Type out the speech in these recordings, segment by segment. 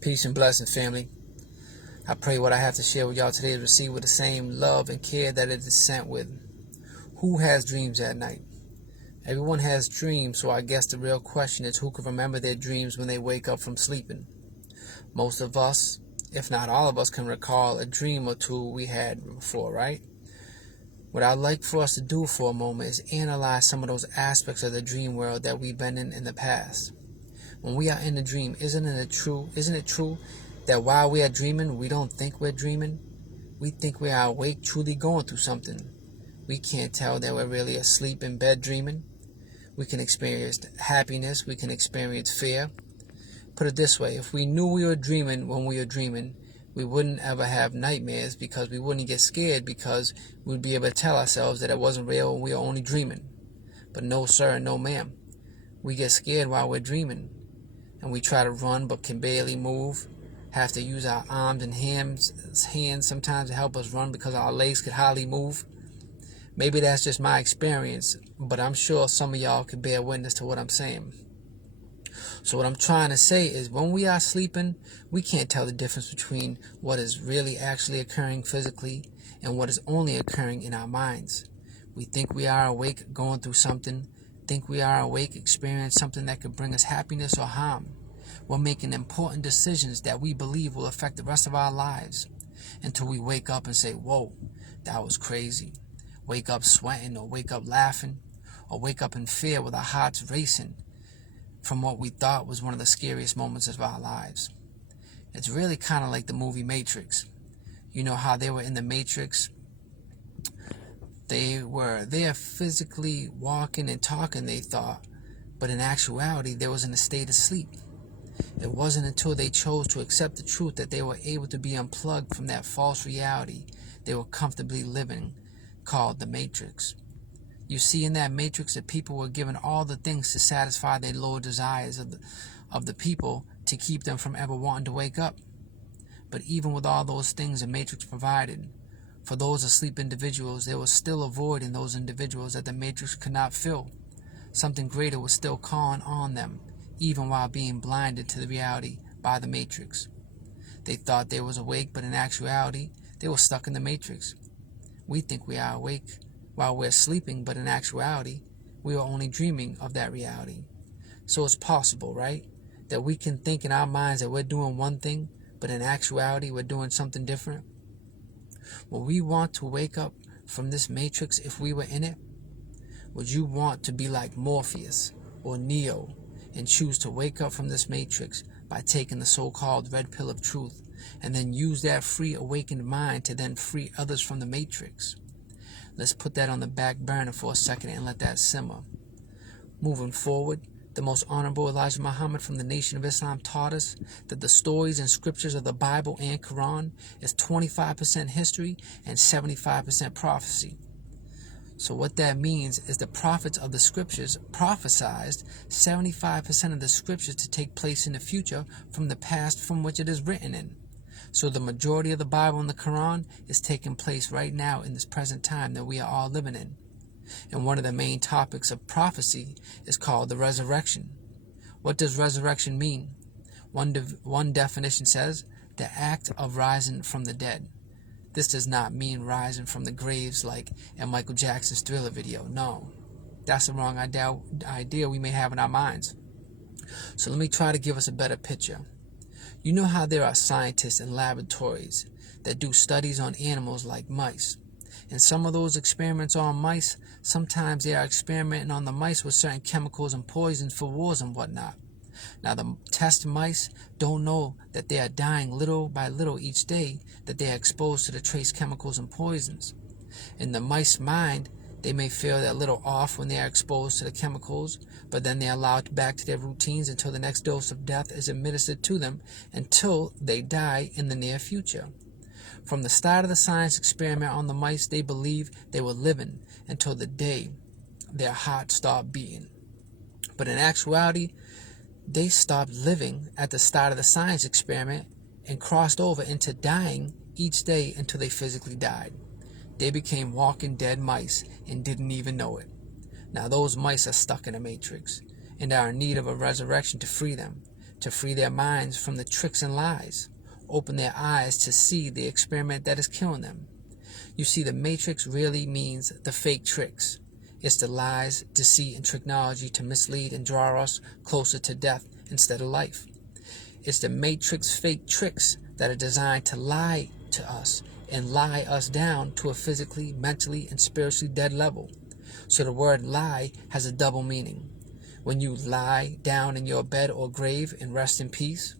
Peace and blessings, family. I pray what I have to share with y'all today is received with the same love and care that it is sent with. Who has dreams at night? Everyone has dreams, so I guess the real question is who can remember their dreams when they wake up from sleeping? Most of us, if not all of us, can recall a dream or two we had before, right? What I'd like for us to do for a moment is analyze some of those aspects of the dream world that we've been in the past. When we are in a dream, isn't it true that while we are dreaming, we don't think we're dreaming? We think we are awake, truly going through something. We can't tell that we're really asleep in bed dreaming. We can experience happiness. We can experience fear. Put it this way, if we knew we were dreaming when we were dreaming, we wouldn't ever have nightmares because we wouldn't get scared because we'd be able to tell ourselves that it wasn't real and we were only dreaming. But no, sir, and no, ma'am. We get scared while we're dreaming. And we try to run but can barely move, have to use our arms and hands sometimes to help us run because our legs could hardly move. Maybe that's just my experience, but I'm sure some of y'all can bear witness to what I'm saying. So what I'm trying to say is when we are sleeping, we can't tell the difference between what is really actually occurring physically and what is only occurring in our minds. We think we are awake going through something, think we are awake experiencing something that could bring us happiness or harm. We're making important decisions that we believe will affect the rest of our lives until we wake up and say, whoa, that was crazy. Wake up sweating or wake up laughing or wake up in fear with our hearts racing from what we thought was one of the scariest moments of our lives. It's really kind of like the movie Matrix. You know how they were in the Matrix? They were there physically walking and talking, they thought, but in actuality, they was in a state of sleep. It wasn't until they chose to accept the truth that they were able to be unplugged from that false reality they were comfortably living, called the Matrix. You see, in that Matrix, the people were given all the things to satisfy their lower desires of the people to keep them from ever wanting to wake up. But even with all those things the Matrix provided, for those asleep individuals, there was still a void in those individuals that the Matrix could not fill. Something greater was still calling on them, even while being blinded to the reality by the Matrix. They thought they was awake, but in actuality, they were stuck in the Matrix. We think we are awake while we're sleeping, but in actuality, we are only dreaming of that reality. So it's possible, right, that we can think in our minds that we're doing one thing, but in actuality, we're doing something different. Will we want to wake up from this Matrix if we were in it? Would you want to be like Morpheus or Neo and choose to wake up from this Matrix by taking the so-called red pill of truth and then use that free awakened mind to then free others from the Matrix? Let's put that on the back burner for a second and let that simmer. Moving forward, the most honorable Elijah Muhammad from the Nation of Islam taught us that the stories and scriptures of the Bible and Quran is 25% history and 75% prophecy. So what that means is the prophets of the scriptures prophesied 75% of the scriptures to take place in the future from the past from which it is written in. So the majority of the Bible and the Quran is taking place right now in this present time that we are all living in. And one of the main topics of prophecy is called the resurrection. What does resurrection mean? One definition says, the act of rising from the dead. This does not mean rising from the graves like in Michael Jackson's Thriller video. No, that's the wrong idea we may have in our minds. So let me try to give us a better picture. You know how there are scientists in laboratories that do studies on animals like mice. And some of those experiments on mice, sometimes they are experimenting on the mice with certain chemicals and poisons for wars and whatnot. Now the test mice don't know that they are dying little by little each day that they are exposed to the trace chemicals and poisons. In the mice mind, they may feel a little off when they are exposed to the chemicals, but then they are allowed back to their routines until the next dose of death is administered to them until they die in the near future. From the start of the science experiment on the mice, they believe they were living until the day their heart stopped beating. But in actuality, they stopped living at the start of the science experiment and crossed over into dying each day until they physically died. They became walking dead mice and didn't even know it. Now those mice are stuck in a matrix and are in need of a resurrection to free them, to free their minds from the tricks and lies, open their eyes to see the experiment that is killing them. You see, the Matrix really means the fake tricks. It's the lies, deceit, and technology to mislead and draw us closer to death instead of life. It's the Matrix fake tricks that are designed to lie to us and lie us down to a physically, mentally, and spiritually dead level. So the word lie has a double meaning. When you lie down in your bed or grave and rest in peace,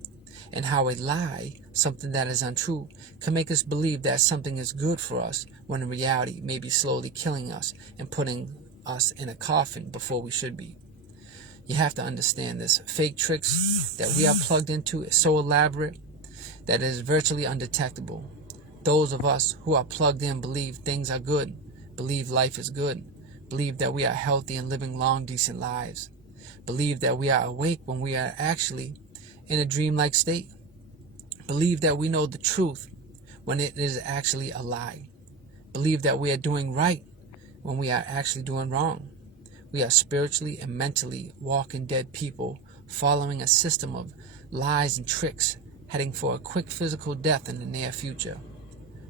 and how a lie, something that is untrue, can make us believe that something is good for us when in reality may be slowly killing us and putting us in a coffin before we should be. You have to understand this. Fake tricks that we are plugged into is so elaborate that it is virtually undetectable. Those of us who are plugged in believe things are good, believe life is good, believe that we are healthy and living long, decent lives, believe that we are awake when we are actually in a dreamlike state, believe that we know the truth when it is actually a lie, believe that we are doing right when we are actually doing wrong. We are spiritually and mentally walking dead people following a system of lies and tricks, heading for a quick physical death in the near future.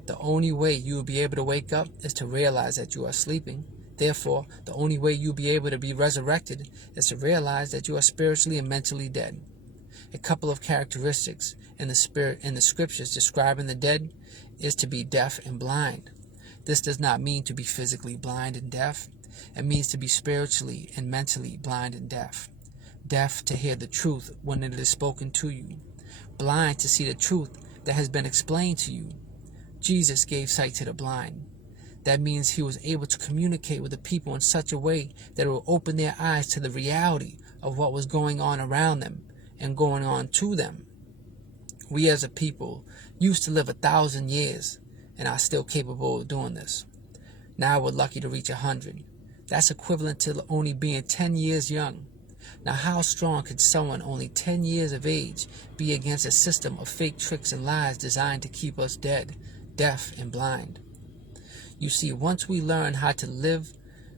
The only way you will be able to wake up is to realize that you are sleeping. Therefore, the only way you'll be able to be resurrected is to realize that you are spiritually and mentally dead. A couple of characteristics in the scriptures describing the dead is to be deaf and blind. This does not mean to be physically blind and deaf. It means to be spiritually and mentally blind and deaf. Deaf to hear the truth when it is spoken to you. Blind to see the truth that has been explained to you. Jesus gave sight to the blind. That means he was able to communicate with the people in such a way that it will open their eyes to the reality of what was going on around them and going on to them. We as a people used to live 1,000 years and are still capable of doing this. Now we're lucky to reach 100. That's equivalent to only being 10 years young. Now how strong could someone only 10 years of age be against a system of fake tricks and lies designed to keep us dead, deaf, and blind? You see, once we learn how to live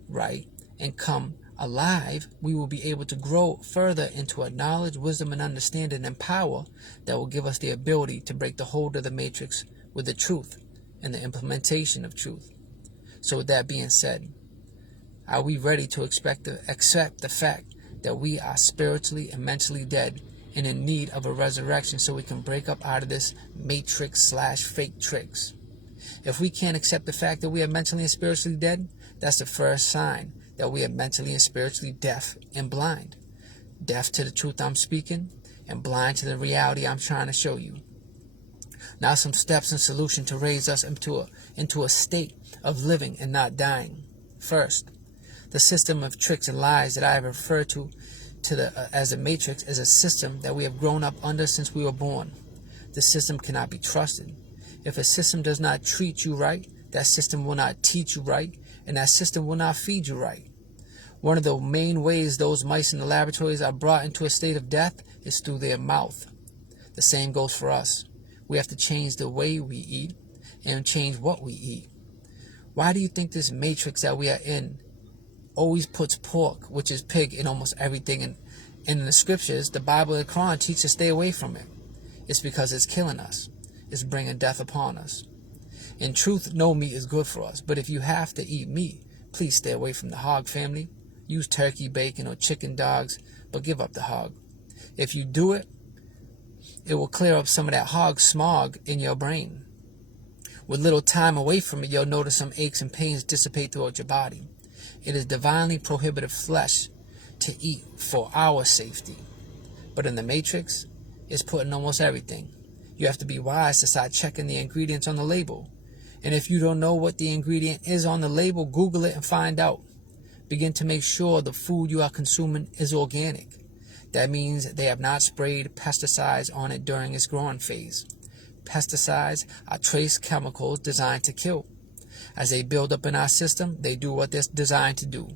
right and come alive, we will be able to grow further into a knowledge, wisdom, and understanding and power that will give us the ability to break the hold of the Matrix with the truth and the implementation of truth. So with that being said, are we ready to accept the fact that we are spiritually and mentally dead and in need of a resurrection so we can break up out of this Matrix/fake tricks? If we can't accept the fact that we are mentally and spiritually dead, that's the first sign that we are mentally and spiritually deaf and blind. Deaf to the truth I'm speaking and blind to the reality I'm trying to show you. Now some steps and solution to raise us into a state of living and not dying. First, the system of tricks and lies that I have referred to as a matrix is a system that we have grown up under since we were born. The system cannot be trusted. If a system does not treat you right, that system will not teach you right, and that system will not feed you right. One of the main ways those mice in the laboratories are brought into a state of death is through their mouth. The same goes for us. We have to change the way we eat and change what we eat. Why do you think this matrix that we are in always puts pork, which is pig, in almost everything? And in the scriptures, the Bible and the Quran teach us to stay away from it. It's because it's killing us. It's bringing death upon us. In truth, no meat is good for us. But if you have to eat meat, please stay away from the hog family. Use turkey, bacon, or chicken dogs, but give up the hog. If you do it, it will clear up some of that hog smog in your brain. With little time away from it, you'll notice some aches and pains dissipate throughout your body. It is divinely prohibited flesh to eat for our safety. But in the Matrix, it's put in almost everything. You have to be wise to start checking the ingredients on the label. And if you don't know what the ingredient is on the label, Google it and find out. Begin to make sure the food you are consuming is organic. That means they have not sprayed pesticides on it during its growing phase. Pesticides are trace chemicals designed to kill. As they build up in our system, they do what they're designed to do.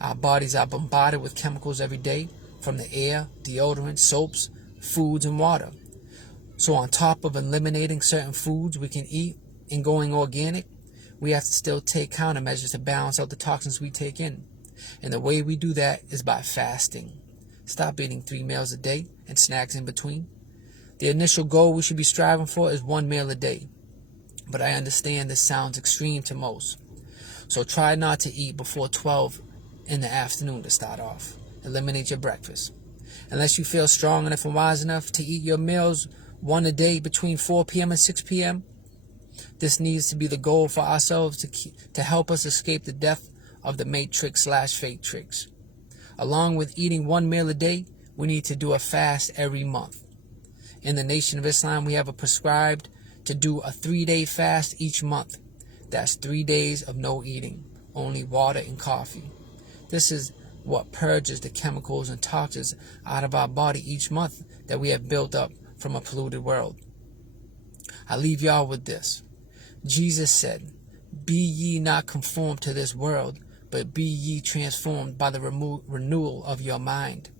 Our bodies are bombarded with chemicals every day, from the air, deodorant, soaps, foods, and water. So on top of eliminating certain foods we can eat and going organic, we have to still take countermeasures to balance out the toxins we take in. And the way we do that is by fasting. Stop eating 3 meals a day and snacks in between. The initial goal we should be striving for is 1 meal a day. But I understand this sounds extreme to most. So try not to eat before 12 in the afternoon to start off. Eliminate your breakfast. Unless you feel strong enough and wise enough to eat your meals 1 a day between 4 p.m. and 6 p.m., this needs to be the goal for ourselves to help us escape the death of the matrix/fake tricks. Along with eating 1 meal a day, we need to do a fast every month. In the Nation of Islam, we have a prescribed to do a 3-day fast each month. That's 3 days of no eating, only water and coffee. This is what purges the chemicals and toxins out of our body each month that we have built up from a polluted world. I leave y'all with this. Jesus said, "Be ye not conformed to this world, but be ye transformed by the renewal of your mind."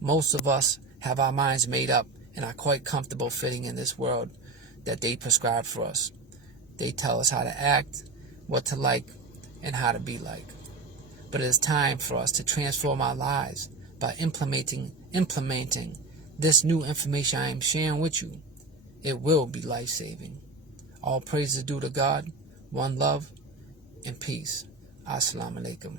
Most of us have our minds made up and are quite comfortable fitting in this world that they prescribe for us. They tell us how to act, what to like, and how to be like. But it is time for us to transform our lives by implementing this new information I am sharing with you. It will be life-saving. All praise is due to God, one love, and peace. Assalamu alaikum.